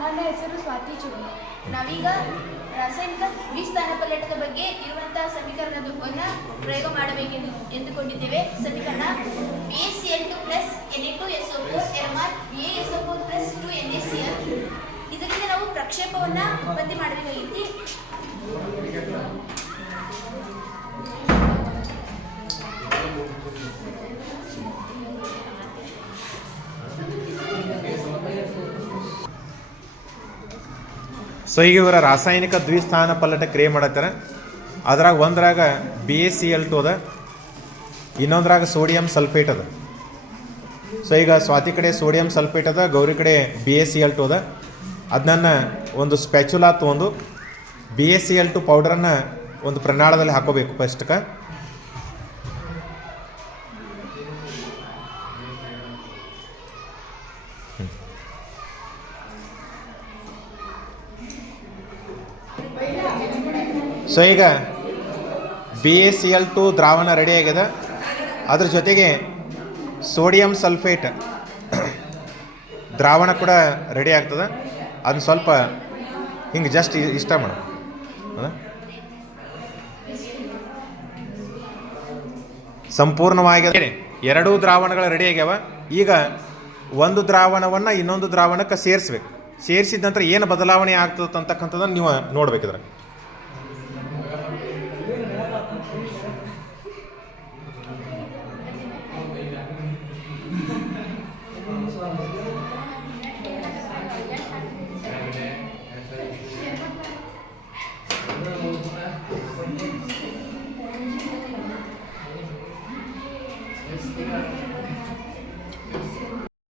ನನ್ನ ಹೆಸರು ಸ್ವಾತಿ ಚುಡಿ. ನಾವೀಗ ರಾಸಾಯನಿಕ ದ್ವಿಸ್ಥಾನಪಲ್ಲಟದ ಬಗ್ಗೆ ಇರುವಂತಹ ಸಮೀಕರಣವನ್ನು ಪ್ರಯೋಗ ಮಾಡಬೇಕೆಂದು ಎಂದುಕೊಂಡಿದ್ದೇವೆ. ಸಮೀಕರಣ BaCl2 plus Na2SO4 NMR BaSO4 plus 2NaCl. ಇದರಿಂದ ನಾವು ಪ್ರಕ್ಷೇಪವನ್ನು ಉತ್ಪತ್ತಿ ಮಾಡಬೇಕಾಗಿತ್ತು. ಸೊ ಈಗ ಇವರ ರಾಸಾಯನಿಕ ದ್ವಿಸ್ಥಾನ ಪಲ್ಲಟ ಕ್ರಿಯೆ ಮಾಡತ್ತಾರೆ. ಅದ್ರಾಗ ಒಂದ್ರಾಗ BaCl2 ಅದ, ಇನ್ನೊಂದ್ರಾಗ ಸೋಡಿಯಂ ಸಲ್ಫೇಟ್ ಅದ. ಸೊ ಈಗ ಸ್ವಾತಿ ಕಡೆ ಸೋಡಿಯಂ ಸಲ್ಫೇಟ್ ಅದ, ಗೌರಿ ಕಡೆ BaCl2 ಅದ. ಅದನ್ನ ಒಂದು ಸ್ಪ್ಯಾಚುಲಾ ತೊಗೊಂಡು BaCl2 ಪೌಡರನ್ನು ಒಂದು ಪ್ರನಾಳದಲ್ಲಿ ಹಾಕೋಬೇಕು ಫಸ್ಟ್ಗೆ. ಸೊ ಈಗ BaCl2 ದ್ರಾವಣ ರೆಡಿ ಆಗಿದೆ. ಅದ್ರ ಜೊತೆಗೆ ಸೋಡಿಯಂ ಸಲ್ಫೇಟ್ ದ್ರಾವಣ ಕೂಡ ರೆಡಿ ಆಗ್ತದೆ. ಅದನ್ನ ಸ್ವಲ್ಪ ಹಿಂಗೆ ಜಸ್ಟ್ ಇಷ್ಟ ಮಾಡ. ಸಂಪೂರ್ಣವಾಗಿ ಎರಡೂ ದ್ರಾವಣಗಳು ರೆಡಿ ಆಗ್ಯಾವ. ಈಗ ಒಂದು ದ್ರಾವಣವನ್ನು ಇನ್ನೊಂದು ದ್ರಾವಣಕ್ಕೆ ಸೇರಿಸ್ಬೇಕು. ಸೇರಿಸಿದ ನಂತರ ಏನು ಬದಲಾವಣೆ ಆಗ್ತದೆ ಅಂತಕ್ಕಂಥದ್ದನ್ನು ನೀವು ನೋಡ್ಬೇಕಿದ್ರೆ.